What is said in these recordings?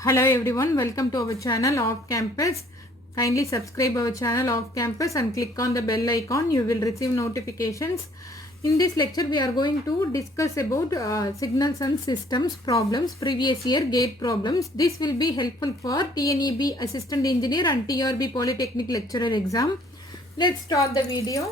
Hello everyone, welcome to our channel Off Campus. Kindly subscribe our channel Off Campus and click on the bell icon. You will receive notifications. In this lecture, we are going to discuss about signals and systems problems, previous year gate problems. This will be helpful for TNEB Assistant Engineer and TRB Polytechnic Lecturer exam. Let's start the video.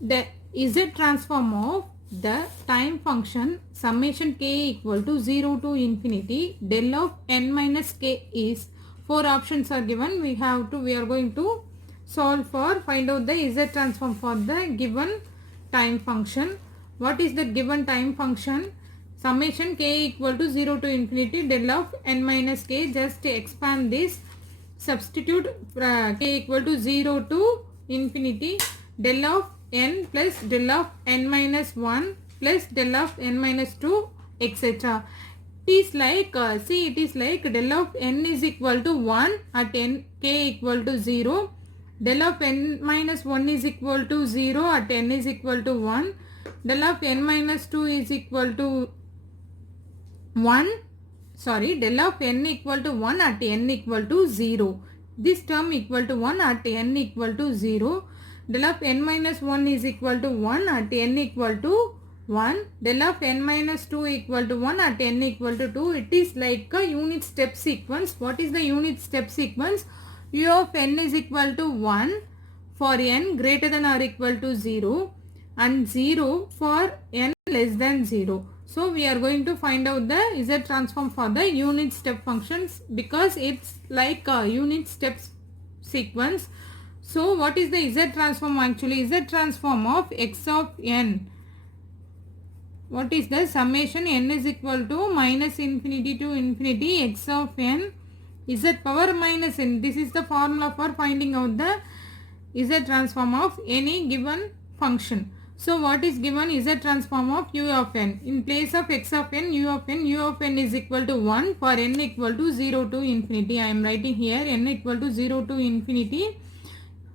The Z transform of the time function summation k equal to 0 to infinity del of n minus k is 4 options are given. We are going to solve for find out the Z transform for the given time function. What is the given time function? Summation k equal to 0 to infinity del of n minus k. Just expand this, substitute k equal to 0 to infinity del of n plus del of n minus 1 plus del of n minus 2 etc. It is like it is like del of n is equal to 1 at n k equal to 0, del of n minus 1 is equal to 0 at n is equal to 1, del of n minus 2 is equal to 1, del of n equal to 1 at n equal to 0. This term equal to 1 at n equal to 0. Del of n minus 1 is equal to 1 at n equal to 1. Del of n minus 2 equal to 1 at n equal to 2. It is like a unit step sequence. What is the unit step sequence? U of n is equal to 1 for n greater than or equal to 0 and 0 for n less than 0. So we are going to find out the Z transform for the unit step functions because it's like a unit step sequence. So what is the Z transform actually? Z transform of x of n. What is the summation n is equal to minus infinity to infinity x of n z power minus n. This is the formula for finding out the Z transform of any given function. So what is given? Z transform of u of n. In place of x of n, u of n is equal to 1 for n equal to 0 to infinity. I am writing here n equal to 0 to infinity.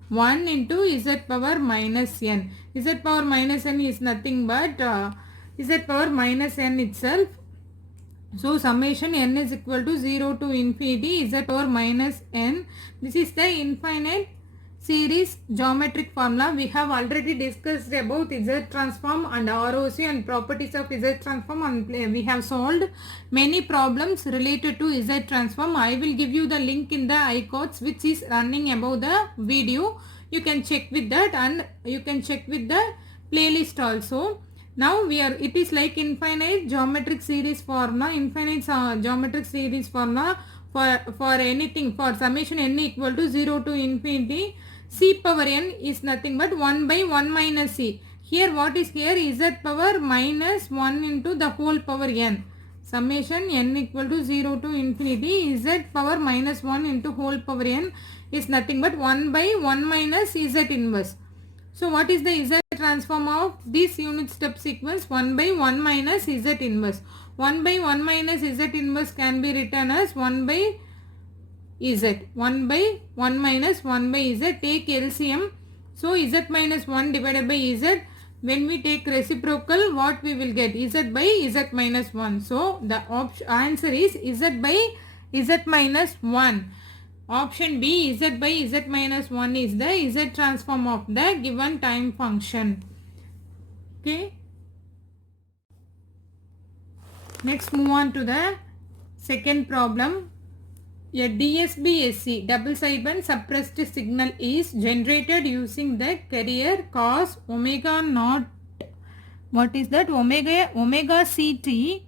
1 into z power minus n. Z power minus n is nothing but z power minus n itself. So summation n is equal to 0 to infinity z power minus n. This is the infinite series geometric formula. We have already discussed about Z transform and ROC and properties of Z transform, and we have solved many problems related to Z transform. I will give you the link in the iCodes which is running above the video. You can check with that and you can check with the playlist also. Now it is like infinite geometric series formula, geometric series formula for anything, for summation n equal to 0 to infinity. C power n is nothing but 1 by 1 minus c. Here what is here? Z power minus 1 into the whole power n. Summation n equal to 0 to infinity z power minus 1 into whole power n is nothing but 1 by 1 minus z inverse. So what is the Z transform of this unit step sequence? 1 by 1 minus z inverse. 1 by 1 minus z inverse can be written as 1 by z. 1 by 1 minus 1 by z. Take LCM. So z minus 1 divided by z. When we take reciprocal, what we will get? Z by z minus 1. So the answer is z by z minus 1. Option B, z by z minus 1 is the Z transform of the given time function. Okay. Next move on to the second problem. A DSB-SC double sideband suppressed signal is generated using the carrier cos omega naught. What is that? Omega CT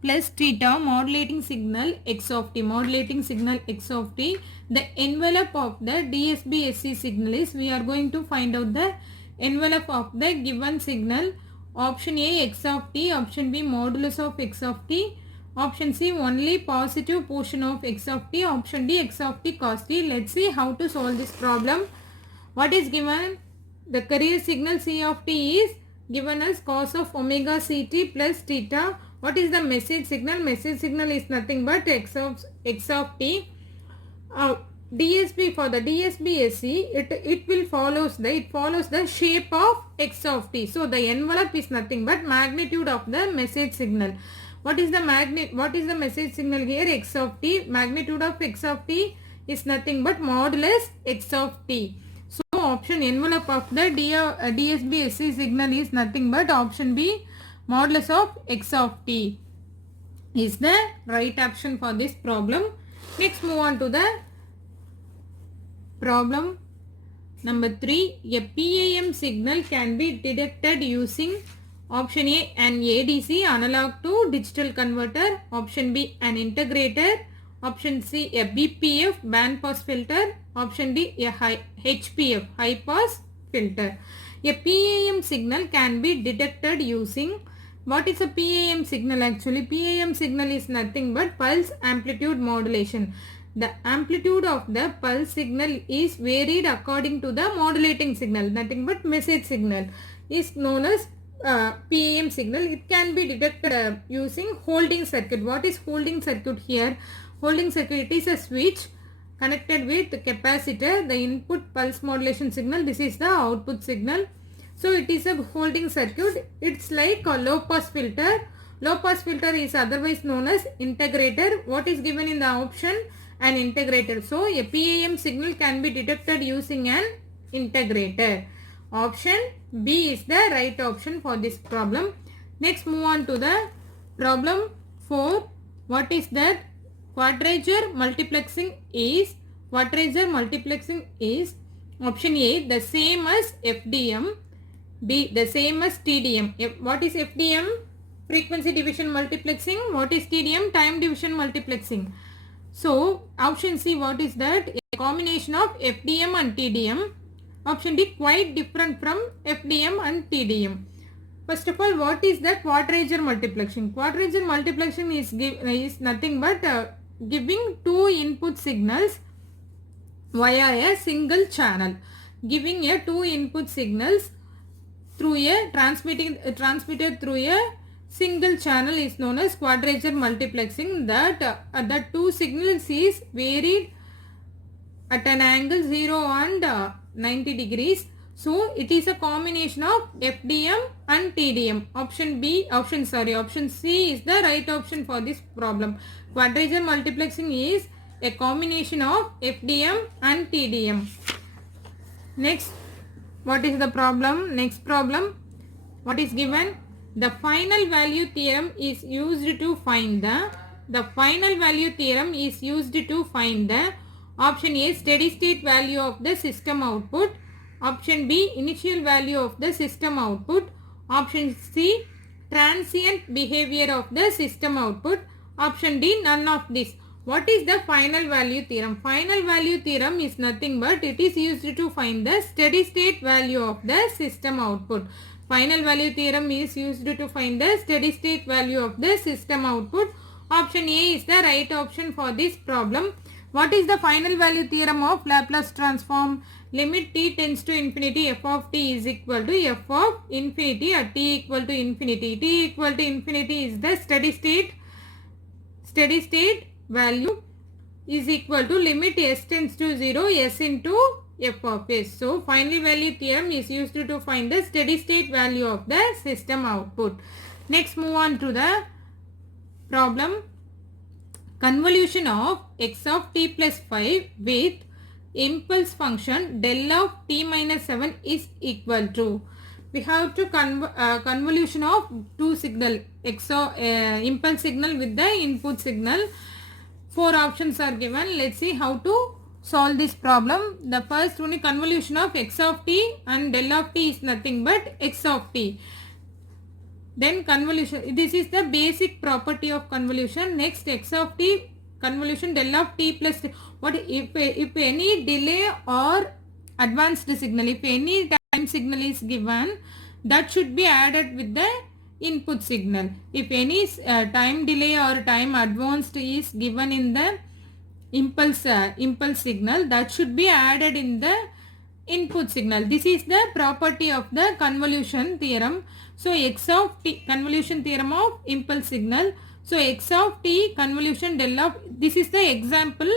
plus theta modulating signal x of t. Modulating signal x of t. The envelope of the DSB-SC signal is, we are going to find out the envelope of the given signal. Option A x of t, option B modulus of x of t, option C only positive portion of x of t, option D x of t cos t. Let's see how to solve this problem. What is given? The carrier signal C of t is given as cos of omega ct plus theta. What is the message signal? Message signal is nothing but x of t. DSB, for the DSB-SC, it follows the shape of x of t. So the envelope is nothing but magnitude of the message signal. What is the message signal here? X of t. Magnitude of x of t is nothing but modulus x of t. So option envelope of the DSB SC signal is nothing but option B, modulus of x of t is the right option for this problem. Next move on to the problem number 3. A PAM signal can be detected using option A, an ADC, analog to digital converter, option B, an integrator, option C, a BPF, band pass filter, option D, a HPF, high pass filter. A PAM signal can be detected using, what is a PAM signal actually? PAM signal is nothing but pulse amplitude modulation. The amplitude of the pulse signal is varied according to the modulating signal, nothing but message signal is known as PAM signal. It can be detected using holding circuit. What is holding circuit here? Holding circuit, it is a switch connected with capacitor, the input pulse modulation signal, this is the output signal. So it is a holding circuit. It's like a low pass filter. Low pass filter is otherwise known as integrator. What is given in the option? An integrator. So a PAM signal can be detected using an integrator. Option B is the right option for this problem. Next move on to the problem 4. What is that? Quadrature multiplexing is option A, the same as FDM, B, the same as TDM. What is FDM? Frequency division multiplexing. What is TDM? Time division multiplexing. So option C, what is that? A combination of FDM and TDM. Option D, quite different from FDM and TDM. First of all, what is the quadrature multiplexing? Quadrature multiplexing is nothing but giving two input signals via a single channel. Giving a two input signals through a transmitted through a single channel is known as quadrature multiplexing. That the two signals is varied at an angle 0 and 90 degrees. So it is a combination of FDM and TDM. Option C is the right option for this problem. Quadrature multiplexing is a combination of FDM and TDM. Next, what is the problem? Next problem, what is given? The final value theorem is used to find the option A, steady state value of the system output, option B, initial value of the system output, option C, transient behavior of the system output, option D, none of this. What is the final value theorem? Final value theorem is nothing but it is used to find the steady state value of the system output. Final value theorem is used to find the steady state value of the system output. Option A is the right option for this problem. What is the final value theorem of Laplace transform? Limit t tends to infinity, f of t is equal to f of infinity at t equal to infinity. T equal to infinity is the steady state value is equal to limit s tends to 0, s into f of s. So final value theorem is used to find the steady state value of the system output. Next move on to the problem. Convolution of x of t plus 5 with impulse function del of t minus 7 is equal to. We have to convolution of two signal impulse signal with the input signal. 4 options are given. Let's see how to solve this problem. The first one is convolution of x of t and del of t is nothing but x of t. Then convolution, this is the basic property of convolution. Next, x of t convolution del of t plus t. What if any delay or advanced signal, if any time signal is given, that should be added with the input signal. If any time delay or time advanced is given in the impulse signal, that should be added in the input signal. This is the property of the convolution theorem. So x of t, convolution theorem of impulse signal. So x of t convolution del of, this is the example,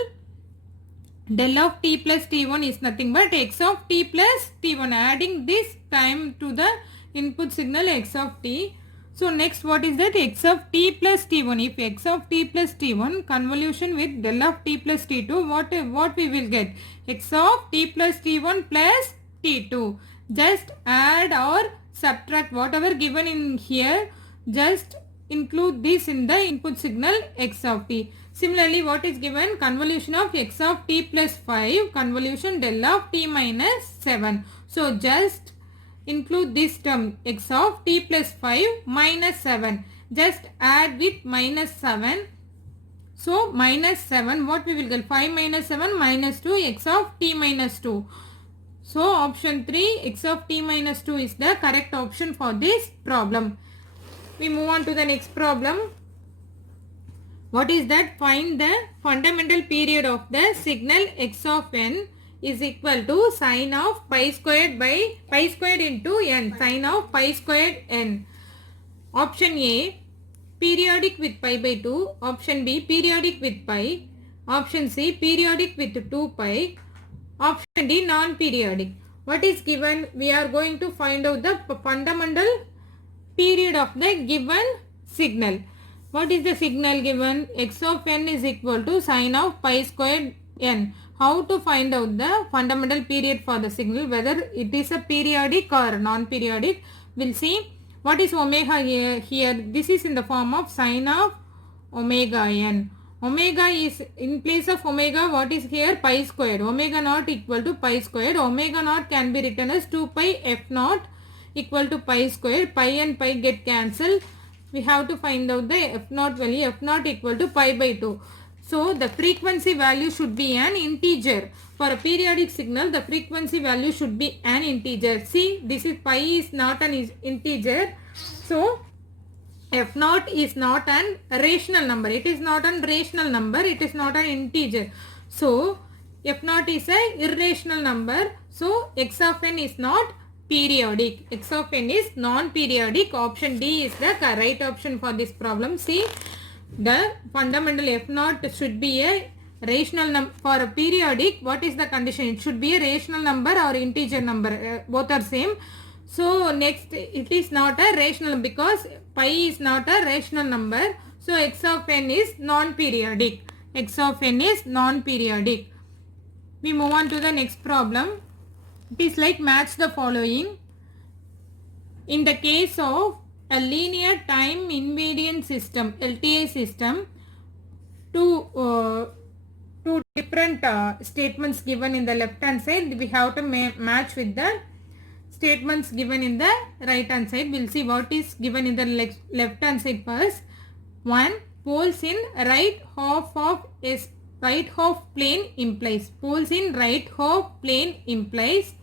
del of t plus t1 is nothing but x of t plus t1, adding this time to the input signal x of t. So next, what is that? X of t plus t1. If x of t plus t1 convolution with del of t plus t2, what we will get? X of t plus t1 plus t2. Just add or subtract whatever given in here. Just include this in the input signal x of t. Similarly, what is given? Convolution of x of t plus 5, convolution del of t minus 7. So just include this term x of t plus 5 minus 7. Just add with minus 7. So minus 7, what we will get? 5 minus 7 minus 2, x of t minus 2. So option 3, x of t minus 2 is the correct option for this problem. We move on to the next problem. What is that? Find the fundamental period of the signal x of n is equal to sine of pi squared by pi squared into n, sine of pi squared n. Option A, periodic with pi by 2. Option B, periodic with pi. Option C, periodic with 2 pi. Option D, non-periodic. What is given? We are going to find out the fundamental period of the given signal. What is the signal given? X of n is equal to sine of pi squared n. How to find out the fundamental period for the signal, whether it is a periodic or non-periodic? We'll see. What is omega here? This is in the form of sine of omega n. Omega is in place of omega, what is here? Pi squared. Omega naught equal to pi squared. Omega naught can be written as 2 pi f naught equal to pi squared. Pi and pi get cancelled. We have to find out the f naught value. F naught equal to pi by 2. So the frequency value should be an integer. For a periodic signal, the frequency value should be an integer. See, this is pi is not an integer. So f naught is not an rational number. It is not an rational number. It is not an integer. So f naught is a irrational number. So x of n is not periodic. X of n is non-periodic. Option D is the right option for this problem. See, the fundamental f naught should be a rational number. For a periodic, what is the condition? It should be a rational number or integer number. Both are same. So next, it is not a rational because pi is not a rational number. So x of n is non-periodic. X of n is non-periodic. We move on to the next problem. It is like match the following. In the case of a linear time invariant system, LTA system, two different statements given in the left hand side, we have to match with the statements given in the right hand side. We'll see what is given in the left hand side first. 1. Poles in right half of right half plane implies. Poles in right half plane implies.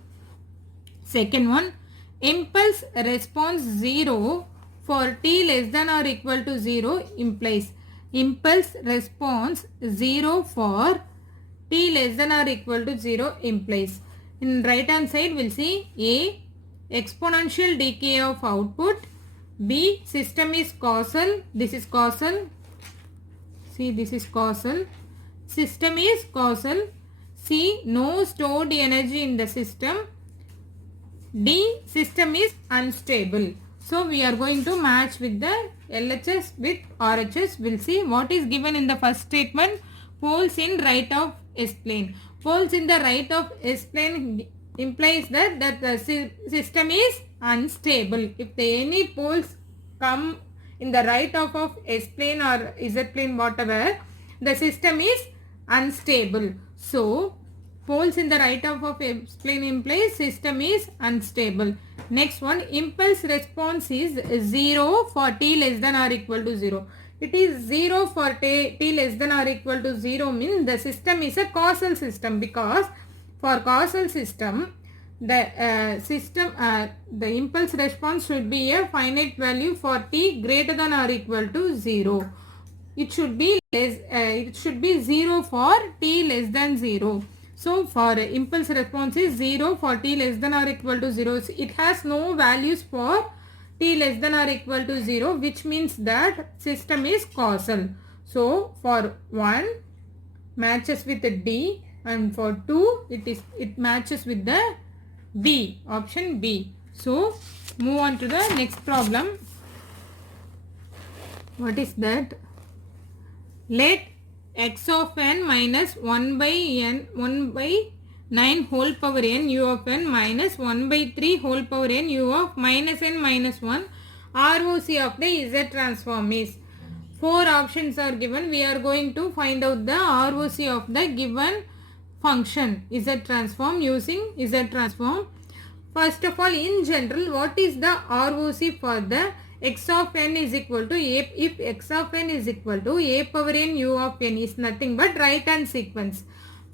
Second one, impulse response 0 for t less than or equal to 0 implies. Impulse response 0 for t less than or equal to 0 implies. In right hand side, we'll see A, exponential decay of output. B, system is causal. This is causal. See, this is causal. System is causal. C, no stored energy in the system. D, system is unstable. So we are going to match with the LHS with RHS. We'll see what is given in the first statement. Poles in right of S plane. Poles in the right of S plane implies that the system is unstable. If any poles come in the right of S plane or Z plane, whatever, the system is unstable. So poles in the right of S plane implies system is unstable. Next one, impulse response is 0 for t less than or equal to 0. It is 0 for t less than or equal to 0 means the system is a causal system, because for causal system the the impulse response should be a finite value for t greater than or equal to 0. It should be 0 for t less than 0. So for impulse response is 0 for t less than or equal to 0. It has no values for t less than or equal to 0, which means that system is causal. So for 1 matches with the D, and for 2 it matches with the B, option B. So move on to the next problem. What is that? Let x of n minus 1 by n 1 by 9 whole power n u of n minus 1 by 3 whole power n u of minus n minus 1 ROC of the Z transform is. Four options are given. We are going to find out the ROC of the given function Z transform using Z transform. First of all, in general, what is the ROC for the x of n is equal to a, if x of n is equal to a power n u of n is nothing but right hand sequence.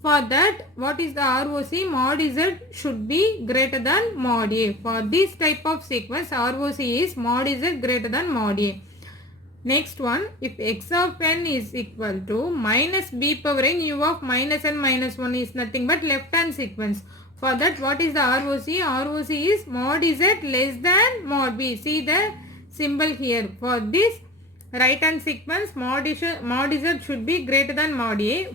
For that, what is the ROC? Mod Z should be greater than mod A. For this type of sequence, ROC is mod Z greater than mod A. Next one, if x of n is equal to minus b power n u of minus n minus 1 is nothing but left hand sequence. For that, what is the ROC? ROC is mod Z less than mod B. See the symbol here. For this right hand sequence, mod Z should be greater than mod A.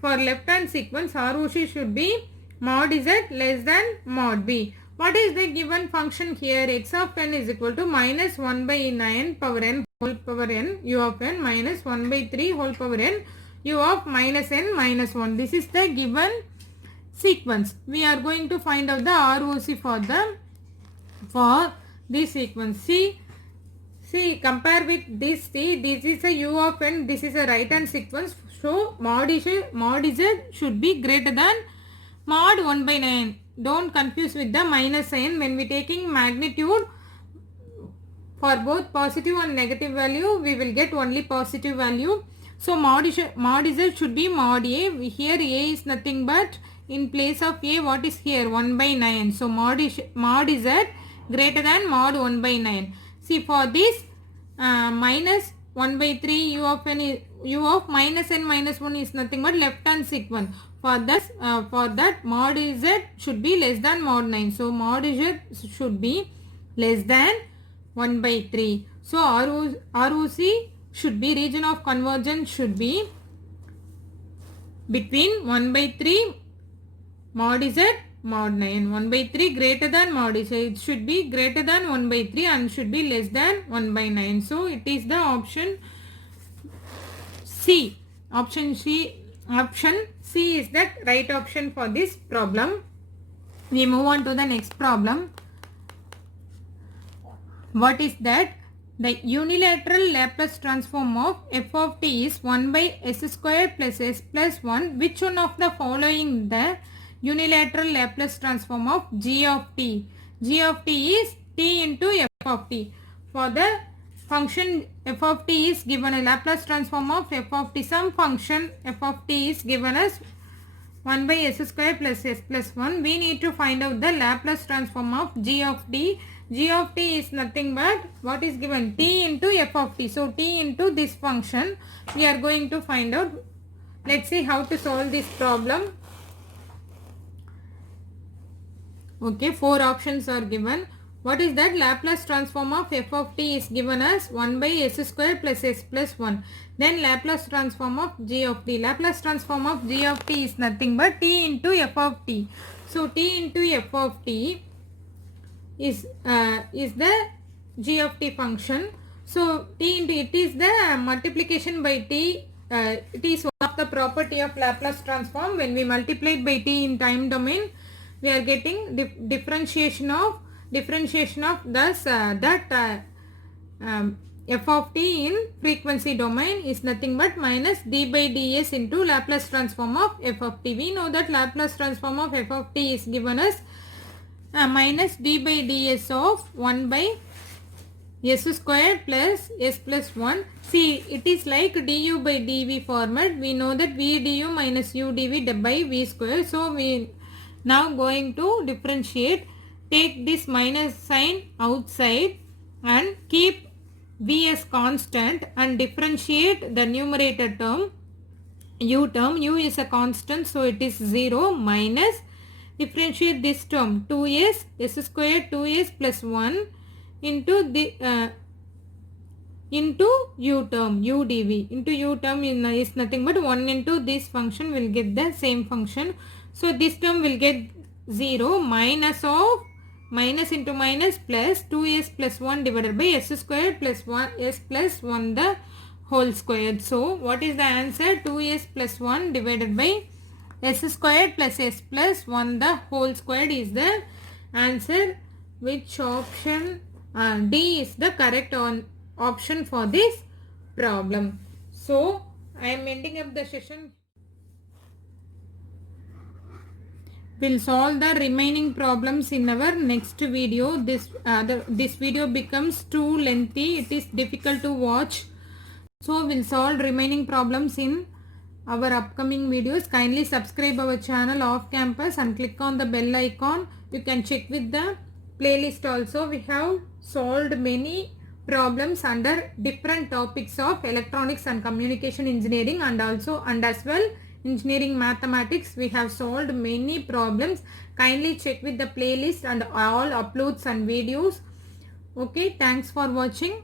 For left hand sequence, ROC should be mod Z less than mod B. What is the given function here? X of n is equal to minus 1 by 9 power n whole power n u of n minus 1 by 3 whole power n u of minus n minus 1. This is the given sequence. We are going to find out the ROC for this sequence. See, compare with this. See, this is a u of n. This is a right hand sequence. So mod Z should be greater than mod 1 by 9. Don't confuse with the minus sign. When we taking magnitude for both positive and negative value, we will get only positive value. So mod Z should be mod A. Here A is nothing but in place of A, what is here? 1 by 9. So mod Z greater than mod 1 by 9. See, for this minus 1 by 3 u of n u of minus n minus 1 is nothing but left hand sequence. For that mod Z should be less than mod 9. So mod Z should be less than 1 by 3. So ROC should be, region of convergence should be between 1 by 3 mod Z mod 9. 1 by 3 greater than mod Z. It should be greater than 1 by 3 and should be less than 1 by 9. So it is the option C. Option C is the right option for this problem. We move on to the next problem. What is that? The unilateral Laplace transform of f of t is 1 by s square plus s plus 1. Which one of the following the unilateral Laplace transform of g of t? G of t is t into f of t. For the function f of t is given a Laplace transform of f of t. Some function f of t is given as 1 by s square plus s plus 1. We need to find out the Laplace transform of g of t. G of t is nothing but what is given? T into f of t. So t into this function we are going to find out. Let's see how to solve this problem. Okay, four options are given. What is that? Laplace transform of f of t is given as 1 by s square plus s plus 1. Then Laplace transform of g of t. Laplace transform of g of t is nothing but t into f of t. So t into f of t is the g of t function. So t into it is the multiplication by t. It is one of the property of Laplace transform. When we multiply by t in time domain, we are getting differentiation of thus that f of t in frequency domain is nothing but minus d by ds into Laplace transform of f of t. We know that Laplace transform of f of t is given as minus d by ds of 1 by s square plus s plus 1. See, it is like du by dv format. We know that v du minus u dv by v square. So we now going to differentiate. Take this minus sign outside and keep v as constant and differentiate the numerator term. U is a constant, so it is 0 minus differentiate this term 2s s square 2s plus 1 into the into u term u dv into u term is nothing but 1 into this function will get the same function. So this term will get 0 minus of minus into minus plus 2s plus 1 divided by s squared plus 1 s plus 1 the whole squared. So what is the answer? 2s plus 1 divided by s squared plus s plus 1 the whole squared is the answer. Which option? D is the correct option for this problem. So I am ending up the session. We'll solve the remaining problems in our next video. This video becomes too lengthy. It is difficult to watch. So we'll solve remaining problems in our upcoming videos. Kindly subscribe our channel Off Campus and click on the bell icon. You can check with the playlist also. We have solved many problems under different topics of electronics and communication engineering and as well engineering mathematics. We have solved many problems. Kindly check with the playlist and all uploads and videos. Okay, thanks for watching.